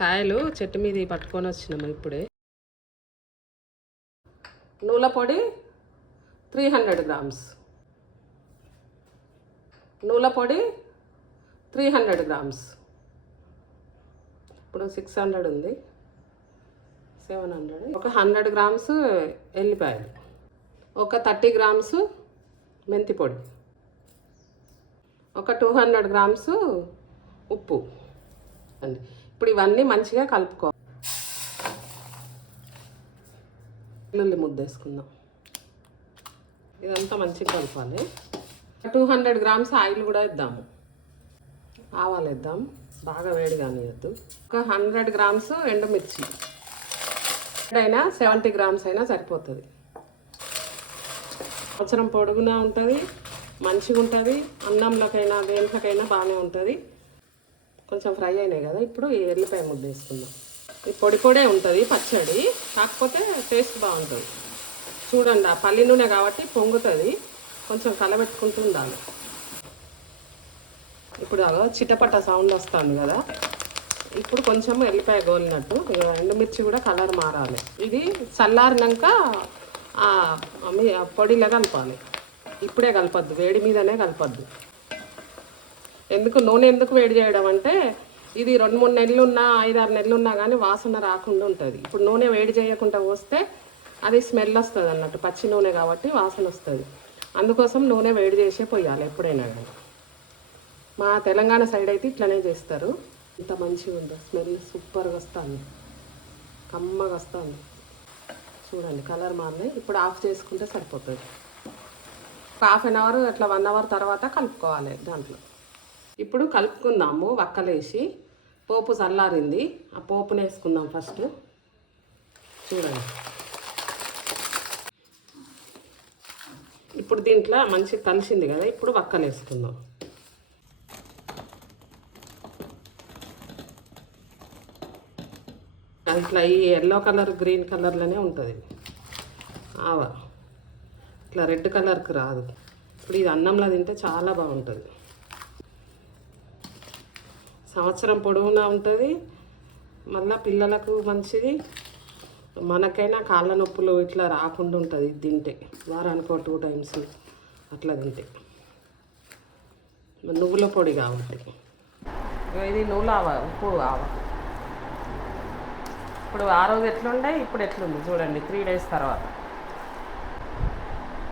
కాయలు చెట్టు మీద పట్టుకొని వచ్చినాము ఇప్పుడే. నువ్వుల పొడి 300 గ్రామ్స్, నువ్వుల పొడి 300 గ్రామ్స్. ఇప్పుడు 600 ఉంది, 700. ఒక 100 గ్రామ్స్ ఎల్లిపాయలు, ఒక 30 గ్రామ్స్ మెంతి పొడి, ఒక 200 గ్రామ్స్ ఉప్పు అండి. ఇప్పుడు ఇవన్నీ మంచిగా కలుపుకోవాలి. వెల్లుల్లి ముద్ద వేసుకుందాం. ఇదంతా మంచిగా కలపాలి. 200 గ్రామ్స్ ఆయిల్ కూడా ఇద్దాము. ఆవాలు ఇద్దాం, బాగా వేడి కానియద్దు. ఒక 100 గ్రామ్స్ ఎండుమిర్చి, అయినా 70 గ్రామ్స్ అయినా సరిపోతుంది. సంవత్సరం పొడుగునా ఉంటుంది, మంచిగా ఉంటుంది. అన్నంలోకైనా దేంట్లోకైనా బాగానే ఉంటుంది. కొంచెం ఫ్రై అయినాయి కదా, ఇప్పుడు ఈ ఎల్లిపాయ ముద్ద వేసుకుందాం. ఈ పొడి పొడే ఉంటుంది పచ్చడి, కాకపోతే టేస్ట్ బాగుంటుంది. చూడండి, ఆ పల్లి నూనె కాబట్టి పొంగుతుంది, కొంచెం కలబెట్టుకుంటూ ఉండాలి. ఇప్పుడు అలా చిటపట సౌండ్ వస్తుంది కదా, ఇప్పుడు కొంచెం ఎల్లిపాయ గోలినట్టు. ఎండుమిర్చి కూడా కలర్ మారాలి. ఇది చల్లారినాక పొడిలా కలపాలి. ఇప్పుడే కలపద్దు, వేడి మీదనే కలపద్దు. నూనె ఎందుకు వేడి చేయడం అంటే, ఇది 2-3 నెలలు ఉన్నా 5-6 నెలలు ఉన్నా కానీ వాసన రాకుండా ఉంటుంది. ఇప్పుడు నూనె వేడి చేయకుండా పోస్తే అది స్మెల్ వస్తుంది అన్నట్టు, పచ్చి నూనె కాబట్టి వాసన వస్తుంది. అందుకోసం నూనె వేడి చేసే పోయాలి ఎప్పుడైనా కానీ. మా తెలంగాణ సైడ్ అయితే ఇట్లనే చేస్తారు. ఇంత మంచిగా ఉందో, స్మెల్ సూపర్గా వస్తుంది, కమ్మగా వస్తుంది. చూడండి కలర్ మారినాయి. ఇప్పుడు ఆఫ్ చేసుకుంటే సరిపోతుంది. హాఫ్ అన్ అవర్ అట్లా 1 అవర్ తర్వాత కలుపుకోవాలి దాంట్లో. ఇప్పుడు కలుపుకుందాము. వక్కలేసి పోపు చల్లారింది, ఆ పోపుని వేసుకుందాం ఫస్ట్. చూడండి, ఇప్పుడు దీంట్లో మంచిగా కలిసింది కదా, ఇప్పుడు వక్కలు వేసుకుందాం. ఇట్లా ఈ ఎల్లో కలర్ గ్రీన్ కలర్లోనే ఉంటుంది ఆవా, ఇట్లా రెడ్ కలర్కి రాదు. ఇప్పుడు ఇది అన్నంలో తింటే చాలా బాగుంటుంది. సంవత్సరం పొడవునా ఉంటుంది, మళ్ళీ పిల్లలకు మంచిది, మనకైనా కాళ్ళ నొప్పులు ఇట్లా రాకుండా ఉంటుంది తింటే. వారానికి 2 టైమ్స్ అట్లా తింటే. నువ్వుల పొడి కాబట్టి ఇది నువ్వుల ఆవ, ఉప్పు ఆవ. ఇప్పుడు ఆ రోజు ఎట్లుండే, ఇప్పుడు ఎట్లుంది చూడండి 3 డేస్ తర్వాత.